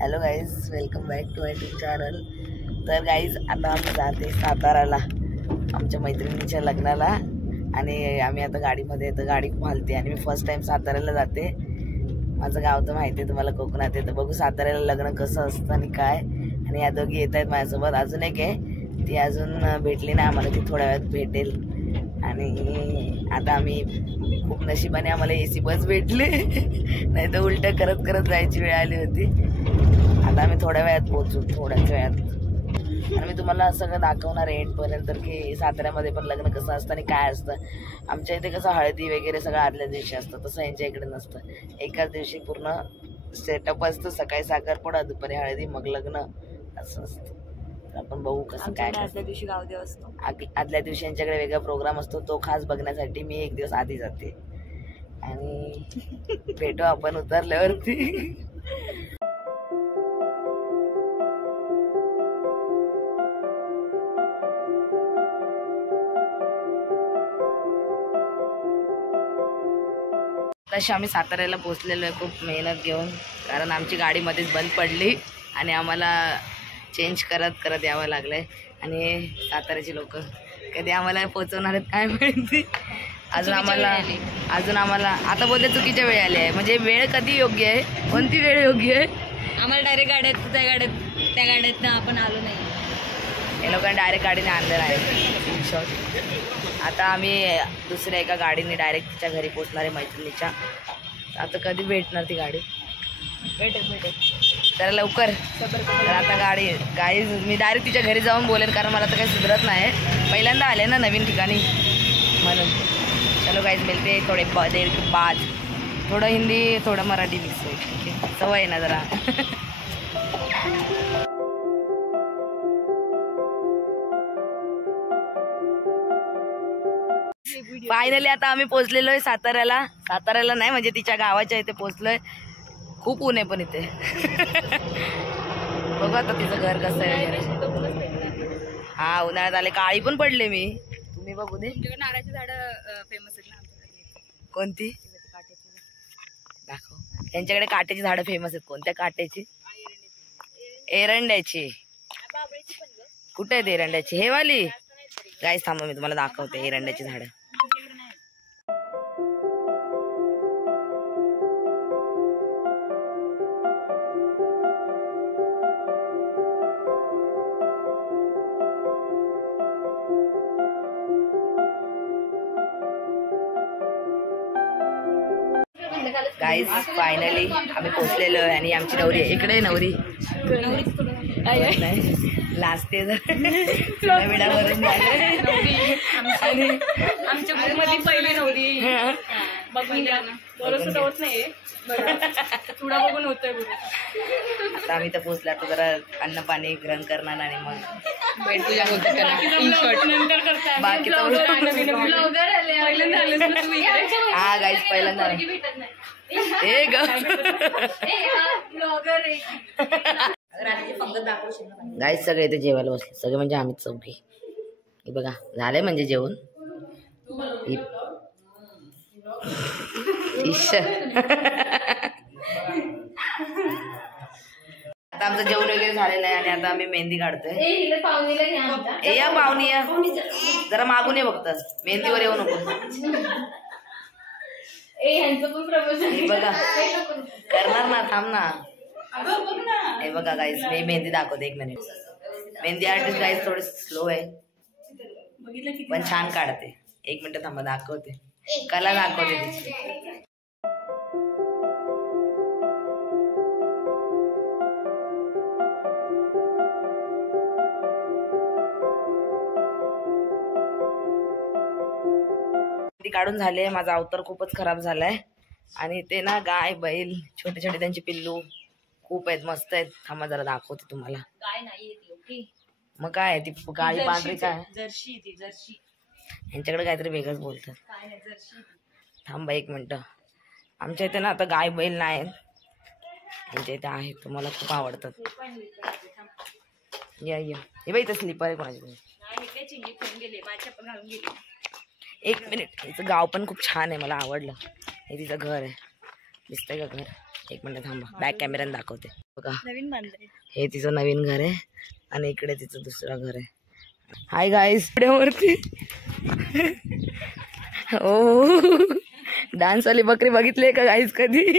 Hello guys, welcome back to my YouTube channel. तर guys आता आम्ही जाते साताराला आमच्या मैत्रिणीच्या लग्नाला. आणि आम्ही आता गाडीमध्ये येतो, गाडी खूप हलते आणि मी फर्स्ट टाइम साताऱ्याला जाते. माझं गाव तर माहिती आहे तुम्हाला, कोकणात आहे. तर बघू साताऱ्याला लग्न कसं असतं आणि काय. आणि या दोघी येत आहेत माझ्यासोबत. अजून एक आहे, ती अजून भेटली नाही आम्हाला, ती थोड्या वेळात भेटेल. आणि आता आम्ही खूप नशिबाने आम्हाला AC बस भेटली, नाही तर उलट करत करत जायची वेळ आली होती. आता आम्ही थोड्या वेळात पोहोचू, थोड्याच वेळात. आणि मी तुम्हाला सगळं दाखवणार आहे एंडपर्यंत की साताऱ्यामध्ये पण लग्न कसं असतं आणि काय असतं. आमच्या इथे कसं हळदी वगैरे सगळं आदल्या दिवशी असतं, तसं यांच्या इकडे नसतं. एकाच दिवशी पूर्ण सेटअप असतं. सकाळी साखरपुडा, दुपारी हळदी, मग लग्न, असं असतं. आपण बघू कसं काय. आदल्या दिवशी गावदेव असतो. आदल्या दिवशी यांच्याकडे वेगळा प्रोग्राम असतो, तो खास बघण्यासाठी मी एक दिवस आधी जाते. आणि भेटू आपण उतरल्यावरती. तशी आम्ही साताऱ्याला पोहोचलेलो आहे खूप मेहनत घेऊन, कारण आमची गाडी मध्येच बंद पडली आणि आम्हाला चेंज करत करत यावं लागलंय. आणि साताऱ्याची लोक कधी आम्हाला पोहोचवणार आहेत काय माहिती. अजून आम्हाला आता बोलते चुकीच्या वेळ आली आहे. म्हणजे वेळ कधी योग्य आहे, कोणती वेळ योग्य आहे. आम्हाला डायरेक्ट त्या गाड्यात आपण आलो नाही. हे लोकांनी डायरेक्ट गाडीने आणलेलं आहे शॉर्ट. आता आम्ही दुसऱ्या एका गाडीने डायरेक्ट तिच्या घरी पोचणार आहे मैत्रिणीच्या. आता कधी भेटणार ती गाडी. भेटेल तर लवकर. तर आता गाडी मी डायरेक्ट तिच्या घरी जाऊन बोलेन, कारण मला तर काही सुधरत नाही. पहिल्यांदा आले ना नवीन ठिकाणी म्हणून. चलो गाईज, मिलते थोडे देर के बाद. थोडं हिंदी थोडं मराठी मिक्स होईल, ठीक आहे, सवय आहे ना जरा. फायनली आता आम्ही पोहोचलेलो आहे साताऱ्याला नाही म्हणजे तिच्या गावाच्या इथे पोहोचलोय. खूप ऊन आहे पण इथे. बघू आता तिचं घर कसं आहे वगैरे. हा, उन्हाळ्यात आले, काळी पण पडले मी. तुम्ही बघू दे. नारळाची झाडं फेमस आहेत ना. कोणती दाखव. त्यांच्याकडे काट्याची झाडं फेमस आहेत. कोणत्या काट्याची? एरंड्याची. कुठे आहेत एरंड्याची? हे वाली. गाईस थांबा, मी तुम्हाला दाखवते एरंड्याची झाडं. गाईज फायनली आम्ही पोहोचलेलो आहे आणि आमची नवरी आहे इकडे. नवरी लाजते विडावरून आणि आमच्या ग्रुपमधली पहिली नवरी बघून द्या. बरोबर होत नाही, थोडा बघून होतोय. आता आम्ही तर पोहोचला, तर जरा अन्न पाणी ग्रहण करणार आणि मग भेटूया. बाकी हा गाईज पहिल्यांदा हे गाईज सगळे इथे जेवायला बसले. सगळे म्हणजे आम्हीच चौघी. हे बघा झालंय म्हणजे जेवण. आता आमचं जेवण वगैरे झालेलं आहे आणि आता आम्ही मेहंदी काढतोय. या पाहुणी या, जरा मागून ये फक्त, मेहंदीवर येऊ नको. हे बघा करणार ना, थांब ना. हे बघा गाईस, मी मेहंदी दाखवते. 1 मिनिट. मेहंदी आर्टिस्ट गाईस थोडी स्लो आहे पण छान काढते. 1 मिनिट थांबा, दाखवते, कला दाखवते तिची. काढून झाले. माझा अवतार खूपच खराब झालाय. आणि ते ना गाय बैल छोटे छोटे त्यांचे पिल्लू खूप आहेत, मस्त आहेत. थांबा जरा दाखवते तुम्हाला. गाय नाही, मग काय ती काळी पांढरी काय? जर्सी. यांच्याकडे काहीतरी वेगळंच बोलतात. थांबा 1 मिनिट. आमच्या इथे ना आता गाय बैल नाही, यांच्या इथे आहेत. तुम्हाला खूप आवडतात. या हे बाई, इथं स्लीपर आहे कोणाची. 1 मिनिट. तिचं गाव पण खूप छान आहे, मला आवडलं. हे तिचं घर आहे, दिसतंय का घर? एक मिनिट थांबा, बॅक कॅमेऱ्याने दाखवते बघा. नवीन बांधले. हे तिचं नवीन घर आहे आणि इकडे तिचं दुसरं घर आहे. हाय गाईस, पुढ्यावरती ओ डान्स वाली बकरी बघितली का गाईस कधी?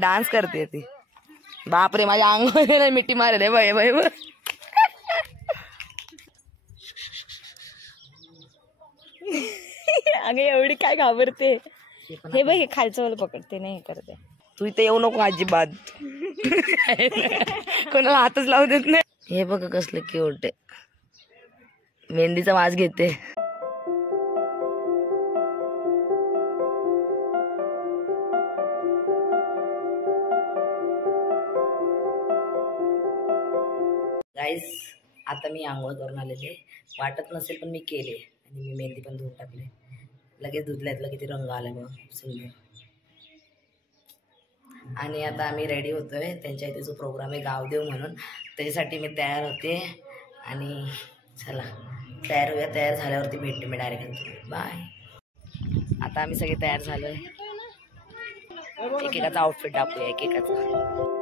डान्स करते ती. बापरे, माझ्या अंगावर मिठी मारेल बाय बाय. अगे एवढी काय घाबरते. हे बघ, हे खालचं वाला पकडते नाही करते. तू इथे येऊ नको अजिबात. कोणाला हातच लावू देत नाही. हे बघ कसलं क्यूट आहे. मेहंदीचा वास घेते. गाईस, आता मी आंघोळ करून आलेले. वाटत नसेल पण मी केले आणि मी मेहंदी पण धुवून टाकले. लगेच धुतल्यातलं किती रंग आला बघ, सुंदर. आणि आता आम्ही रेडी होतोय. त्यांच्या इथे जो प्रोग्राम आहे गावदेव म्हणून, त्याच्यासाठी मी तयार होते. आणि चला तयार होऊया. तयार झाल्यावरती भेटते मी डायरेक्ट. बाय. आता आम्ही सगळे तयार झालोय. एकेकाचा आउटफिट दाखवूया एकेकाचा.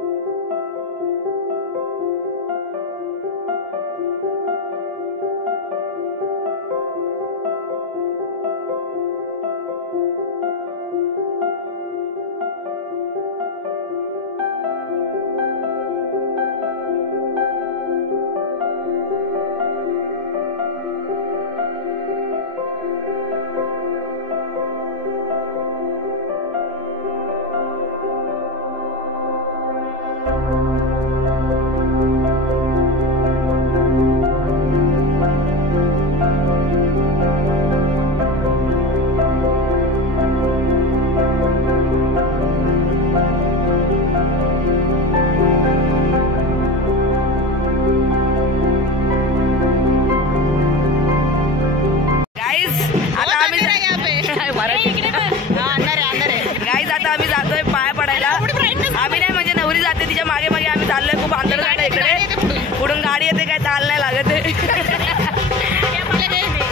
गाईज आता आम्ही जातोय पाया पडायला. आम्ही नाही म्हणजे नवरी जाते तिच्या मागे मागे आम्ही चाललोय. खूप अंतर झालं इकडे. पुढून गाडी येते, काय चाल नाही लागत आहे.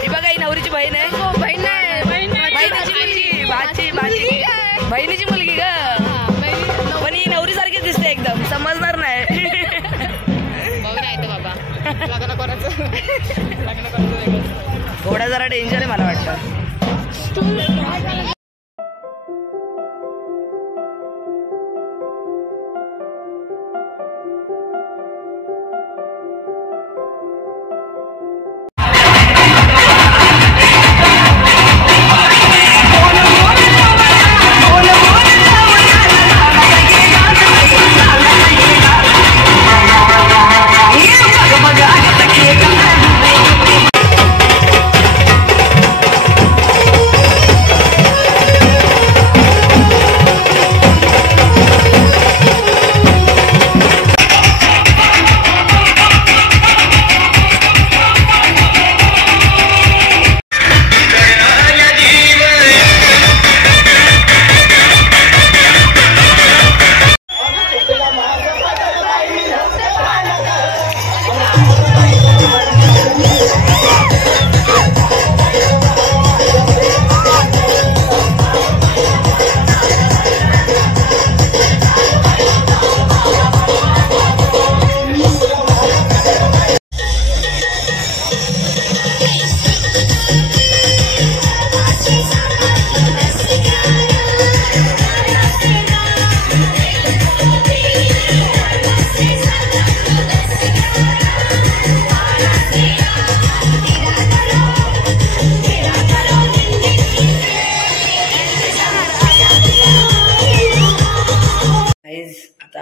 ही बघा, ही नवरीची बहीण आहे. बहीण नाही, बहिणीची मुलगी. भाची बहिणीची मुलगी ग. पण ही नवरी सारखीच दिसते एकदम. समजणार नाही. घोडा जरा डेंजर आहे मला वाटतं.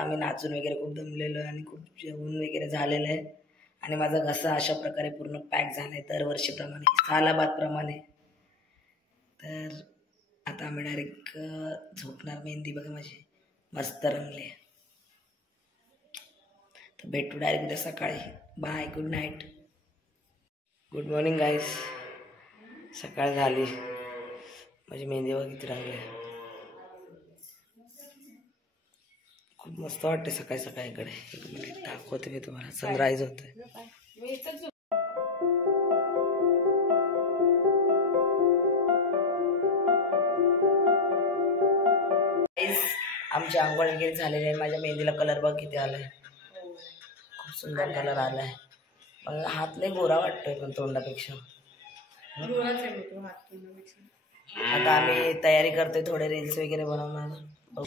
आम्ही नाचून वगैरे खूप दमलेलो आहे आणि खूप जेवण वगैरे झालेलं आहे. आणि माझा घसा अशा प्रकारे पूर्ण पॅक झाला आहे दरवर्षीप्रमाणे, सालाबादप्रमाणे. तर आता आम्ही डायरेक्ट झोपणार. मेहंदी बघा माझी मस्त रंगली. तर भेटू डायरेक्ट उद्या सकाळी. Bye, good night. Good morning guys. सकाळ झाली. माझी मेहंदी बघ किती रंगली. खूप मस्त वाटते सकाळी सकाळी इकडे. एक मिनिट दाखवते मी तुम्हाला. सनराईज होतोय. आमची आंघोळ वगैरे झालेली आहे. माझ्या मेहंदीला कलर बघ किती आलाय, खूप सुंदर कलर आलाय. मला हात लय गोरा वाटतोय पण तोंडापेक्षा. आता आम्ही तयारी करतोय, थोडे रील्स वगैरे बनवणार.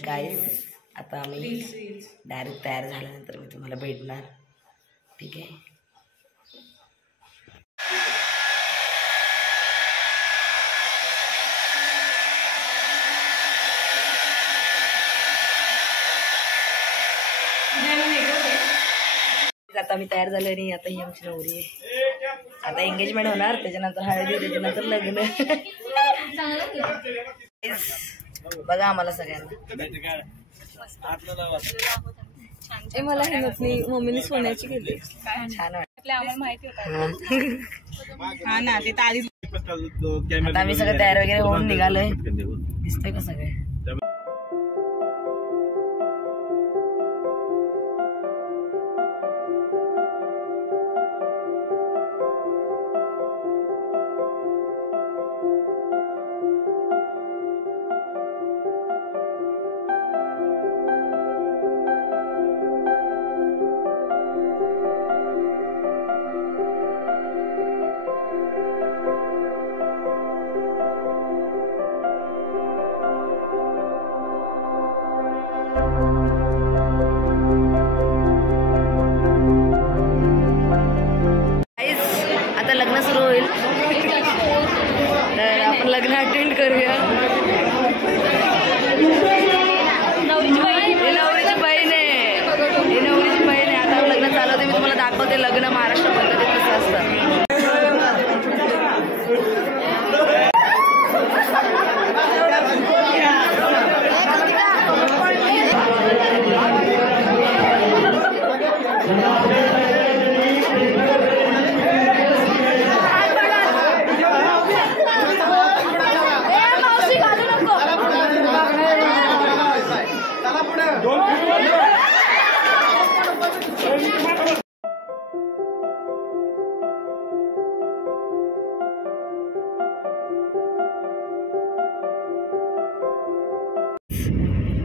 गाईस आता आम्ही डायरेक्ट तयार झाल्यानंतर मी तुम्हाला भेटणार, ठीक आहे. आता आम्ही तयार झालो आणि आता ही आमची नवरी आहे. आता एंगेजमेंट होणार, त्याच्यानंतर हळदी, त्याच्यानंतर लग्न. बघा आम्हाला सगळ्यांना. मला हे नसली मम्मीने सोन्याची घेतली, छान वाटलं. आम्हाला माहिती हा ना, ते तर आधीच. आता आम्ही सगळं तयार वगैरे होऊन निघालोय. दिसतंय का सगळे? आता लग्न सुरू होईल, तर आपण लग्न अटेंड करूया. नवरीची बहीण आहे, ही नवरीची बहीण आहे. आता लग्न चालू होते, मी तुम्हाला दाखवते लग्न महाराष्ट्र पद्धतीत कसं असतं.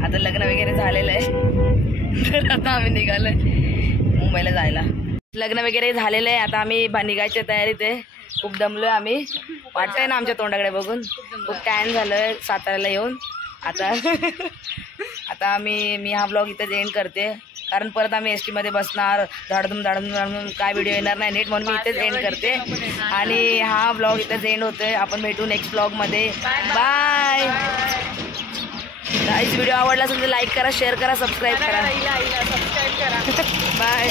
आता लग्न वगैरे झालेलं आहे, तर आता आम्ही निघालोय मुंबईला जायला. लग्न वगैरे झालेलं आहे, आता आम्ही निघायच्या तयारीत आहे. खूप दमलोय आम्ही, वाटतंय ना आमच्या तोंडाकडे बघून. खूप टाइम झालोय साताऱ्याला येऊन. आता मी हा ब्लॉग इथेच एंड करते, कारण परत आम्ही एसटी मध्ये बसणार, धाडधूम काय व्हिडिओ येणार नाही नीट, म्हणून मी इथेच एंड करते. आणि हा ब्लॉग इथेच एंड होतोय. आपण भेटू नेक्स्ट ब्लॉग मध्ये. बाय. गाईस, व्हिडिओ आवडला असेल तर लाईक करा, शेअर करा, सबस्क्राईब करा. बाय.